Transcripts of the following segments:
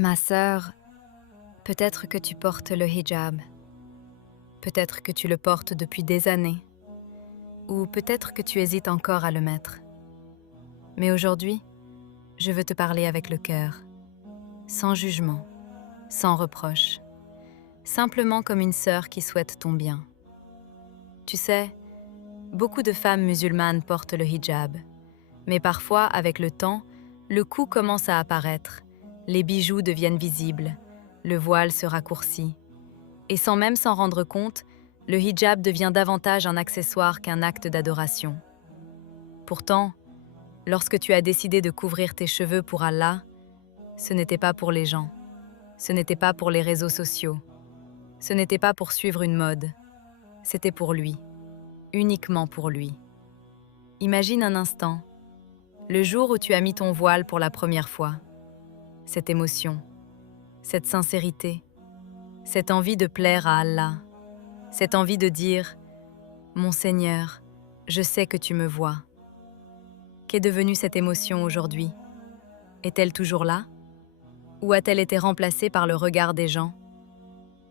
Ma sœur, peut-être que tu portes le hijab, peut-être que tu le portes depuis des années, ou peut-être que tu hésites encore à le mettre. Mais aujourd'hui, je veux te parler avec le cœur, sans jugement, sans reproche, simplement comme une sœur qui souhaite ton bien. Tu sais, beaucoup de femmes musulmanes portent le hijab, mais parfois, avec le temps, le cou commence à apparaître, les bijoux deviennent visibles, le voile se raccourcit. Et sans même s'en rendre compte, le hijab devient davantage un accessoire qu'un acte d'adoration. Pourtant, lorsque tu as décidé de couvrir tes cheveux pour Allah, ce n'était pas pour les gens, ce n'était pas pour les réseaux sociaux, ce n'était pas pour suivre une mode, c'était pour lui, uniquement pour lui. Imagine un instant, le jour où tu as mis ton voile pour la première fois, cette émotion, cette sincérité, cette envie de plaire à Allah, cette envie de dire « Mon Seigneur, je sais que tu me vois ». Qu'est devenue cette émotion aujourd'hui? Est-elle toujours là? Ou a-t-elle été remplacée par le regard des gens?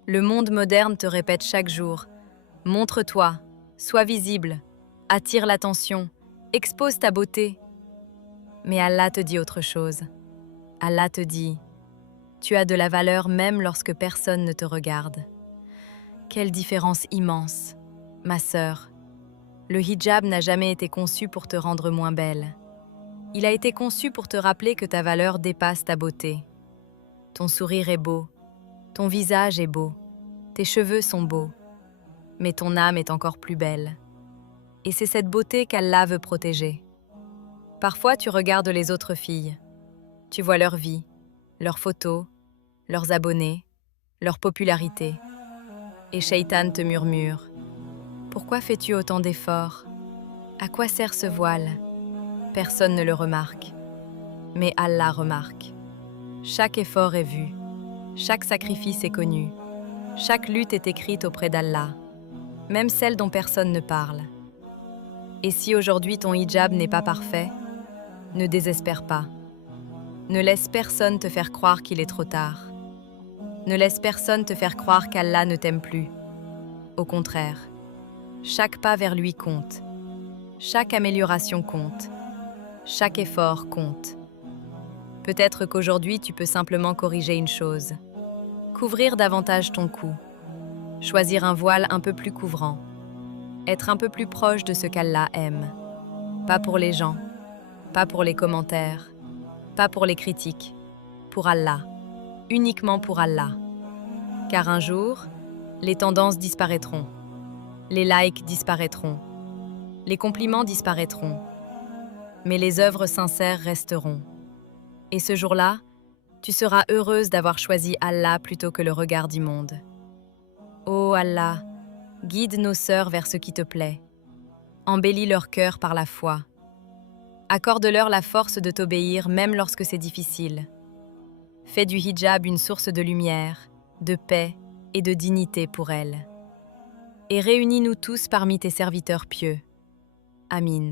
Le monde moderne te répète chaque jour « Montre-toi, sois visible, attire l'attention, expose ta beauté ». Mais Allah te dit autre chose. Allah te dit « Tu as de la valeur même lorsque personne ne te regarde ». Quelle différence immense, ma sœur. Le hijab n'a jamais été conçu pour te rendre moins belle. Il a été conçu pour te rappeler que ta valeur dépasse ta beauté. Ton sourire est beau, ton visage est beau, tes cheveux sont beaux, mais ton âme est encore plus belle. Et c'est cette beauté qu'Allah veut protéger. Parfois, tu regardes les autres filles. Tu vois leur vie, leurs photos, leurs abonnés, leur popularité. Et Shaitan te murmure. Pourquoi fais-tu autant d'efforts? À quoi sert ce voile? Personne ne le remarque. Mais Allah remarque. Chaque effort est vu. Chaque sacrifice est connu. Chaque lutte est écrite auprès d'Allah. Même celle dont personne ne parle. Et si aujourd'hui ton hijab n'est pas parfait, ne désespère pas. Ne laisse personne te faire croire qu'il est trop tard. Ne laisse personne te faire croire qu'Allah ne t'aime plus. Au contraire, chaque pas vers lui compte. Chaque amélioration compte. Chaque effort compte. Peut-être qu'aujourd'hui tu peux simplement corriger une chose. Couvrir davantage ton cou. Choisir un voile un peu plus couvrant. Être un peu plus proche de ce qu'Allah aime. Pas pour les gens, pas pour les commentaires, pas pour les critiques. Pour Allah. Uniquement pour Allah. Car un jour, les tendances disparaîtront. Les likes disparaîtront. Les compliments disparaîtront. Mais les œuvres sincères resteront. Et ce jour-là, tu seras heureuse d'avoir choisi Allah plutôt que le regard du monde. Ô Allah, guide nos sœurs vers ce qui te plaît. Embellis leur cœur par la foi. Accorde-leur la force de t'obéir même lorsque c'est difficile. Fais du hijab une source de lumière, de paix et de dignité pour elles. Et réunis-nous tous parmi tes serviteurs pieux. Amin.